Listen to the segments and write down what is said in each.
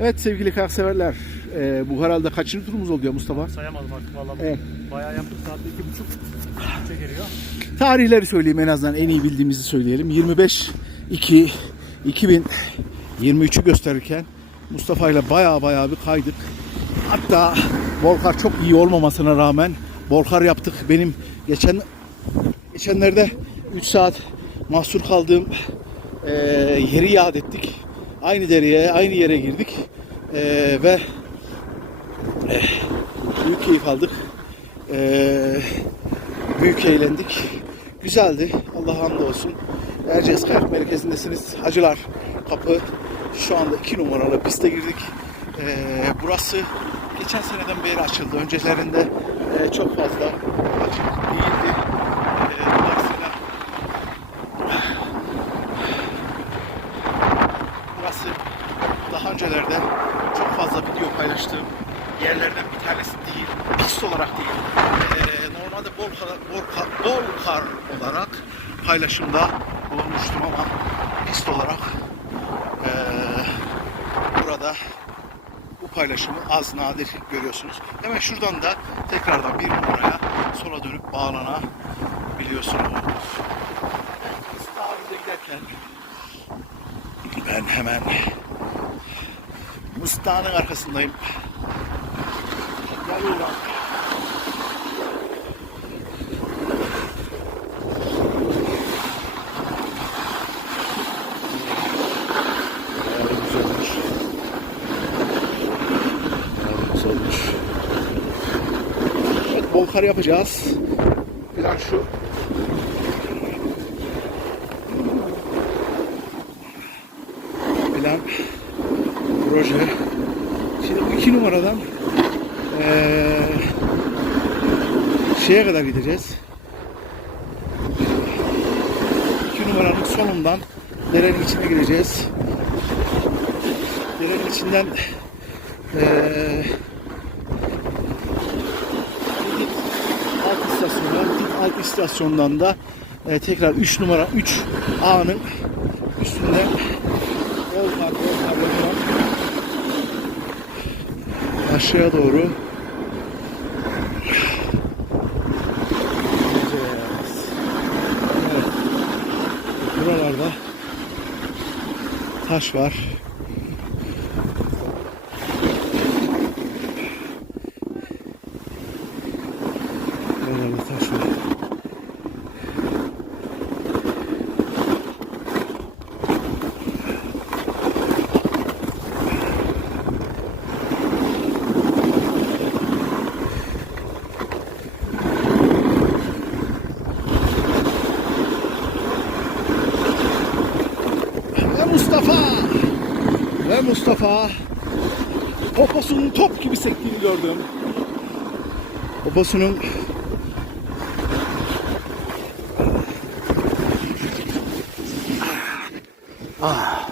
Evet sevgili kayak severler. E, bu herhalde kaçıncı turumuz oluyor Mustafa? Sayamadım artık vallahi. Evet. Bayağı yaptık saatte iki buçuk. Üçe geliyor. Tarihleri söyleyeyim en azından en iyi bildiğimizi söyleyelim. 25 2 2023'ü gösterirken Mustafa ile baya baya bir kaydık. Hatta Volkar çok iyi olmamasına rağmen Volkar yaptık. Benim geçen geçenlerde 3 saat mahsur kaldığım eee, yeri yad ettik. Aynı dereye, aynı yere girdik. Eee, ve eh, büyük keyif aldık. Eee büyük eğlendik. Güzeldi. Allah hamdolsun. Erciyes Kayak Merkezi'ndesiniz. Hacılar Kapı. Şu anda iki numaralı piste girdik. Ee, burası geçen seneden beri açıldı. Öncelerinde e, çok fazla açık değildi. Ee, dolayısıyla burası daha öncelerde çok fazla video paylaştığım yerlerden bir tanesi değil. Pist olarak değil. Ee, normalde bol kar, bol, kar, bol kar olarak paylaşımda bulunmuştum ama pist olarak ee, burada bu paylaşımı az nadir görüyorsunuz. Hemen şuradan da tekrardan bir numaraya sola dönüp bağlanabiliyorsunuz. Sahilde giderken ben hemen Mustafa'nın arkasındayım. Geliyorlar. Bayağı Kar yapacağız. Plan şu. Plan proje. Şimdi bu iki numaradan eee, şeye kadar gideceğiz. İki numaranın sonundan derenin içine gireceğiz. Derenin içinden eee alt istasyona, alt istasyondan da eee, tekrar 3 numara 3 A'nın üstünden yol var. aşağıya doğru. Evet. Buralarda taş var. Buralarda taş var. Ve Mustafa ve Mustafa poposunun top gibi sektiğini gördüm. Poposunun Ah.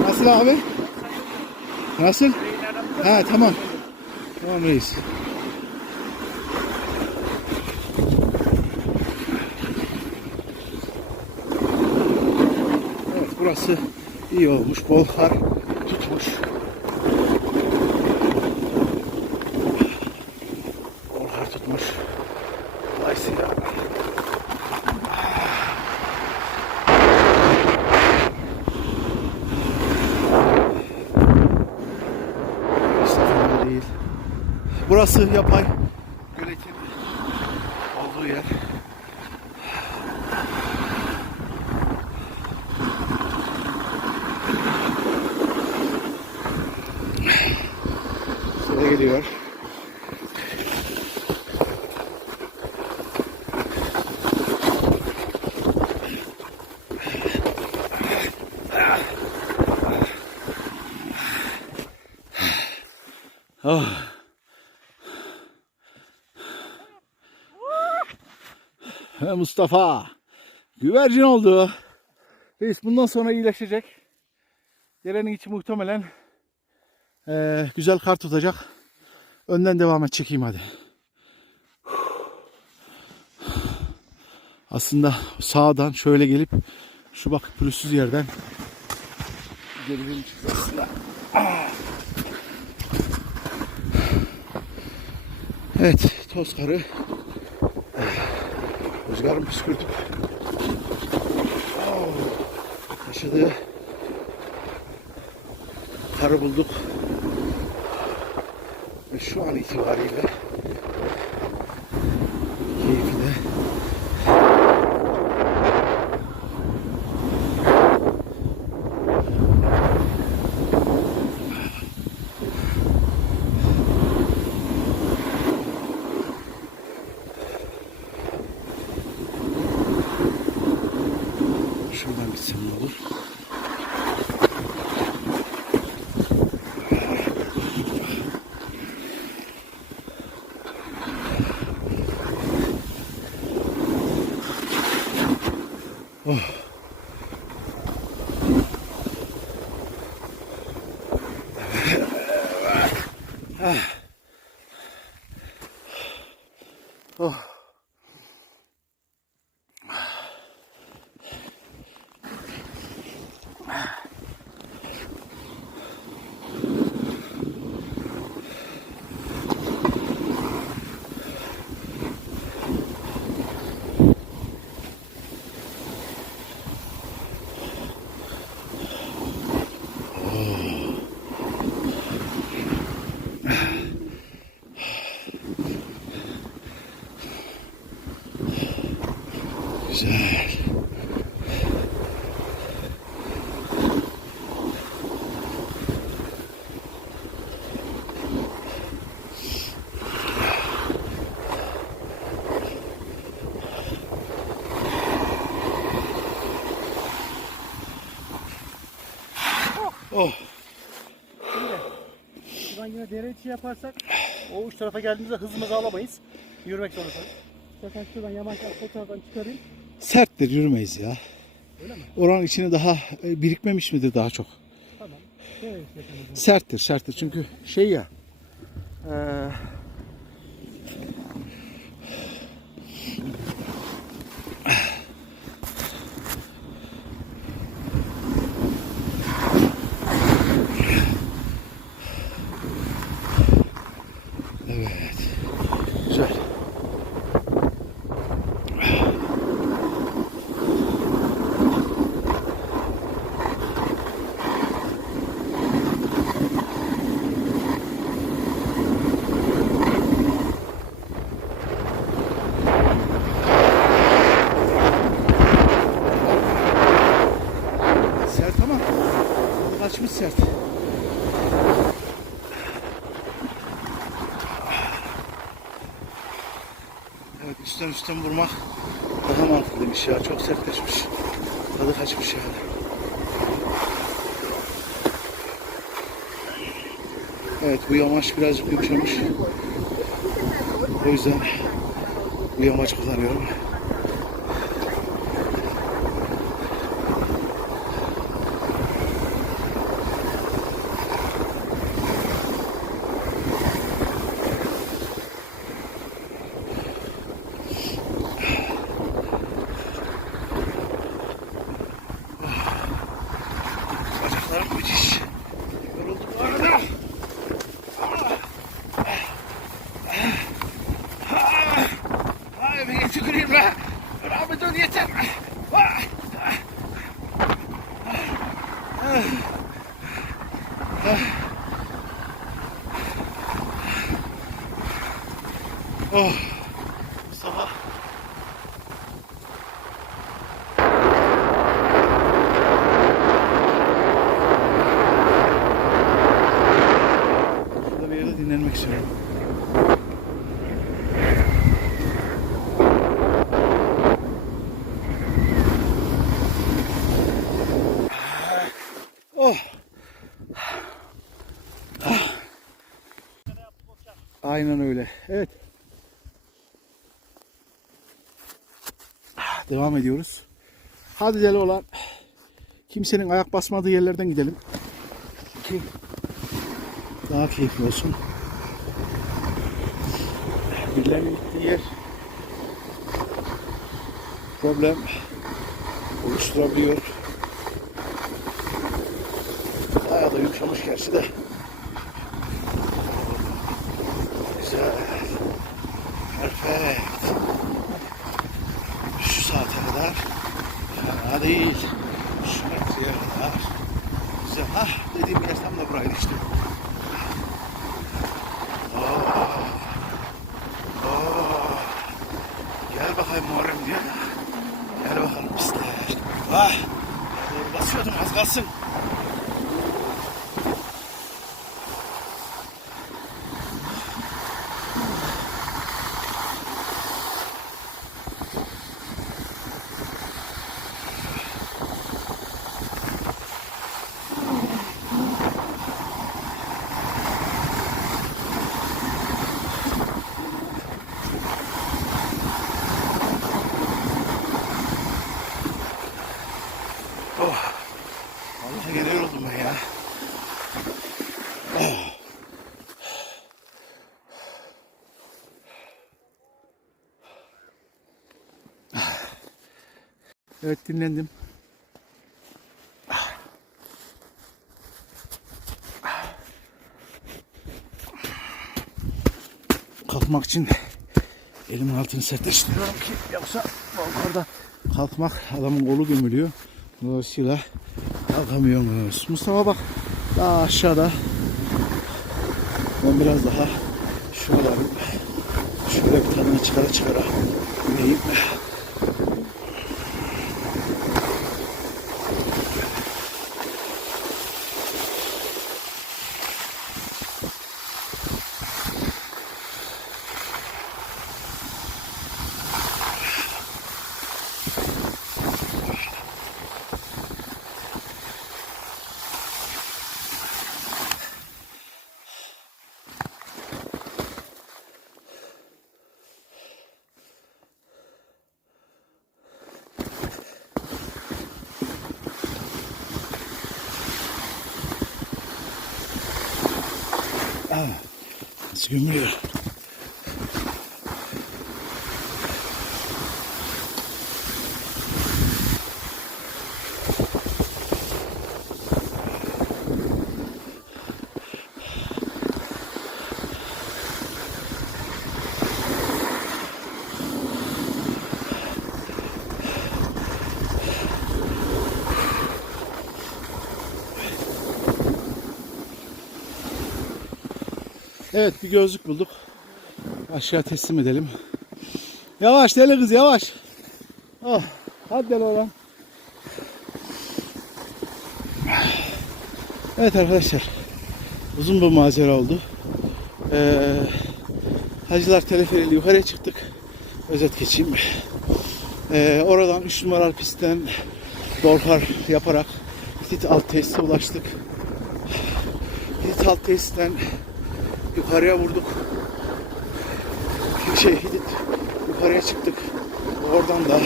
Nasıl abi? Nasıl? Ha tamam. Tamam reis. Evet burası iyi olmuş. Bol kar tutmuş. Bol kar tutmuş. Dolayısıyla. Burası yapay göletin olduğu yer. Şöyle geliyor. Oh. Ve Mustafa. Güvercin oldu. Reis bundan sonra iyileşecek. Derenin içi muhtemelen eee, güzel kar tutacak. Önden devam et çekeyim hadi. Aslında sağdan şöyle gelip şu bak pürüzsüz yerden gerilim çıkıyor Evet toz karı. Rüzgarın püskürtüp taşıdığı karı bulduk. Ve şu an itibariyle Güzel. Oh, Yine dere içi yaparsak o uç tarafa geldiğimizde hızımızı alamayız. Yürümek zorundayız. Zaten şuradan yamaç o taraftan çıkarayım. serttir yürümeyiz ya. Öyle mi? Oranın içine daha e, birikmemiş midir daha çok? Tamam. Yapalım. Serttir, serttir. Çünkü şey ya. eee, Evet. Güzel. Sert ama tadı kaçmış sert. Üstten üstten vurmak daha mantıklıymış ya. Çok sertleşmiş. Tadı kaçmış yani. Evet bu yamaç birazcık yumuşamış. O yüzden bu yamaç kullanıyorum. Oh. Mustafa. Şurada bir yerde dinlenmek istiyorum. Oh. Ah. Aynen öyle. Evet. Devam ediyoruz. Hadi deli olan. Kimsenin ayak basmadığı yerlerden gidelim. Ki daha keyifli olsun. Birilerinin gittiği yer problem oluşturabiliyor. Bayağı da yumuşamış gerçi de. Ah. Doğru basıyordum az kalsın. Evet dinlendim. Kalkmak için elimin altını sertleştiriyorum ki yoksa yukarıda kalkmak adamın kolu gömülüyor. Dolayısıyla kalkamıyoruz. Mustafa bak daha aşağıda. Ben biraz daha şuraların şöyle bir tadını çıkara çıkara ineyim. Nasıl Evet bir gözlük bulduk. Aşağı teslim edelim. Yavaş deli kız yavaş. Oh, hadi deli olan. Evet arkadaşlar. Uzun bir macera oldu. Ee, Hacılar teleferiyle yukarıya çıktık. Özet geçeyim. Ee, oradan 3 numaralı pistten dolkar yaparak Hitit alt tesise ulaştık. Hitit alt tesisten yukarıya vurduk. Şey yukarıya çıktık. Oradan da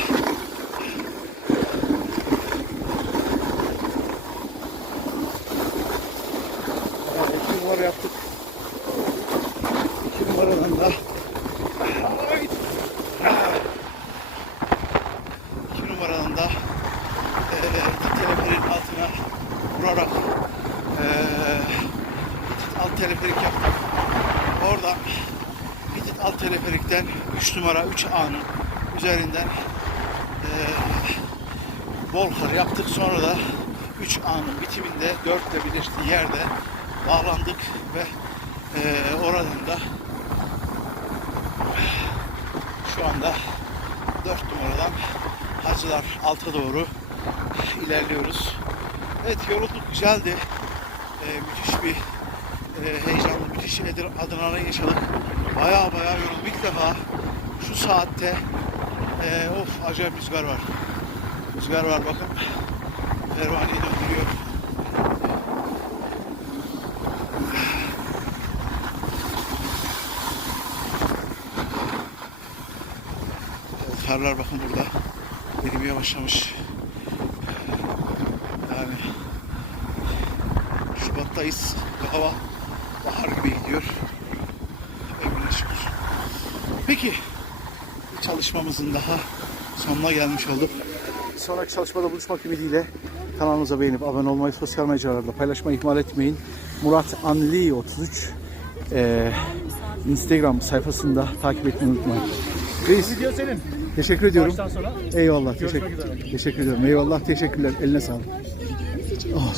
Yani iki numara yaptık. İki numaradan da Ay! iki numaradan da eee teleferin altına vurarak eee alt teleferik yaptık. Oradan Hitit teleferikten 3 numara 3 A'nın üzerinden eee bol kar yaptık. Sonra da 3 A'nın bitiminde 4 ile birleştiği yerde bağlandık ve eee oradan da şu anda 4 numaradan Hacılar alta doğru ilerliyoruz. Evet yorulduk güzeldi. Ee, müthiş bir e, heyecanlı, müthiş adrenalin yaşadık. Baya baya yoruldum. İlk defa şu saatte e, of acayip rüzgar var. Rüzgar var bakın. Pervaneyi döndürüyor. Karlar bakın burada erimeye başlamış. Yani Şubat'tayız hava bahar gibi gidiyor. Peki çalışmamızın daha sonuna gelmiş olduk. Sonraki çalışmada buluşmak ümidiyle kanalımıza beğenip abone olmayı, sosyal mecralarda paylaşmayı ihmal etmeyin. Murat Anli 33 eee, Instagram sayfasında takip etmeyi unutmayın. Reis Video senin. teşekkür ediyorum. Baştan sonra. Eyvallah. Teşekkür, teşekkür ediyorum. Eyvallah. Teşekkürler. Eline sağlık. Oh.